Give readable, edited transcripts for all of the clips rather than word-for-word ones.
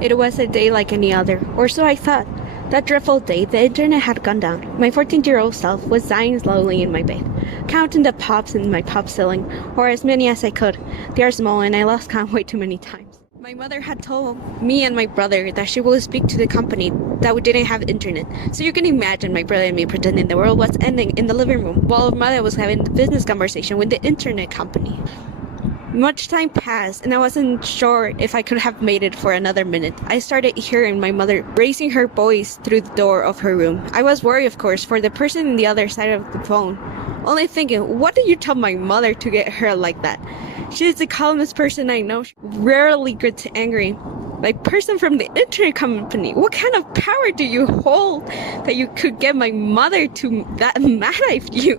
It was a day like any other, or so I thought. That dreadful day, the internet had gone down. My 14-year-old self was dying slowly in my bed, counting the pops in my pop ceiling, or as many as I could. They are small and I lost count way too many times. My mother had told me and my brother that she will speak to the company that we didn't have internet. So you can imagine my brother and me pretending the world was ending in the living room while mother was having the business conversation with the internet company. Much time passed, and I wasn't sure if I could have made it for another minute. I started hearing my mother raising her voice through the door of her room. I was worried, of course, for the person on the other side of the phone, only thinking, what did you tell my mother to get her like that? She is the calmest person I know. She rarely gets angry. Like person from the internet company, what kind of power do you hold that you could get my mother to that mad at you?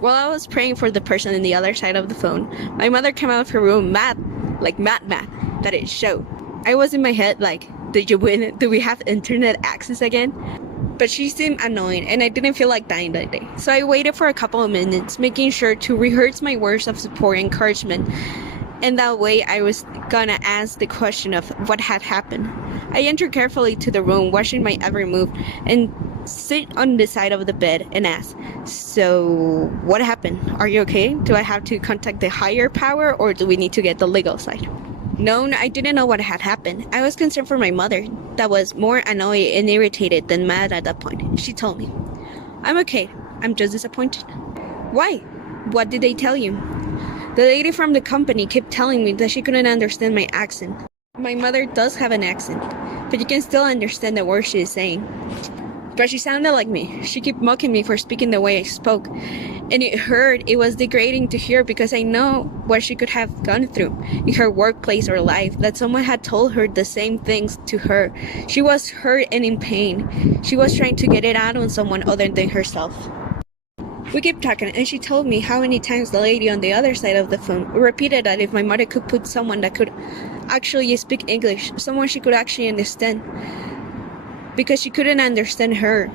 While I was praying for the person on the other side of the phone, my mother came out of her room mad, that it showed. I was in my head like, did you win? Do we have internet access again? But she seemed annoying and I didn't feel like dying that day. So I waited for a couple of minutes, making sure to rehearse my words of support and encouragement. And that way I was gonna ask the question of what had happened. I entered carefully to the room, watching my every move, and sit on the side of the bed and ask, so what happened? Are you okay? Do I have to contact the higher power or do we need to get the legal side? No, I didn't know what had happened. I was concerned for my mother, that was more annoyed and irritated than mad at that point. She told me, I'm okay, I'm just disappointed. Why? What did they tell you? The lady from the company kept telling me that she couldn't understand my accent. My mother does have an accent, but you can still understand the words she is saying. But she sounded like me. She kept mocking me for speaking the way I spoke. And it was degrading to hear because I know what she could have gone through in her workplace or life, that someone had told her the same things to her. She was hurt and in pain. She was trying to get it out on someone other than herself. We kept talking and she told me how many times the lady on the other side of the phone repeated that if my mother could put someone that could actually speak English, someone she could actually understand, because she couldn't understand her.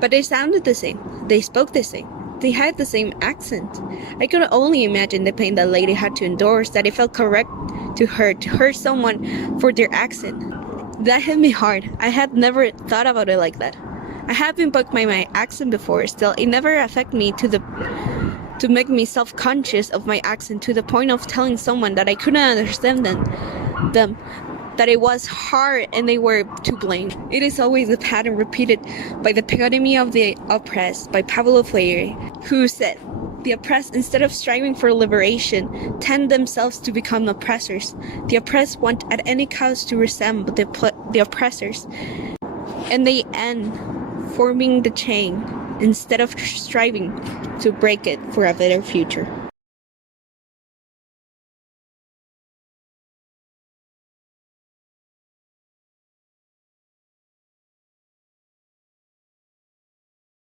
But they sounded the same. They spoke the same. They had the same accent. I could only imagine the pain that lady had to endure, that it felt correct to hurt someone for their accent. That hit me hard. I had never thought about it like that. I have been bugged by my accent before, still it never affected me to make me self-conscious of my accent to the point of telling someone that I couldn't understand them that it was hard and they were to blame. It is always a pattern repeated by the Epitome of the Oppressed by Paulo Freire, who said, the oppressed, instead of striving for liberation, tend themselves to become oppressors. The oppressed want at any cost to resemble the oppressors, and they end forming the chain instead of striving to break it for a better future.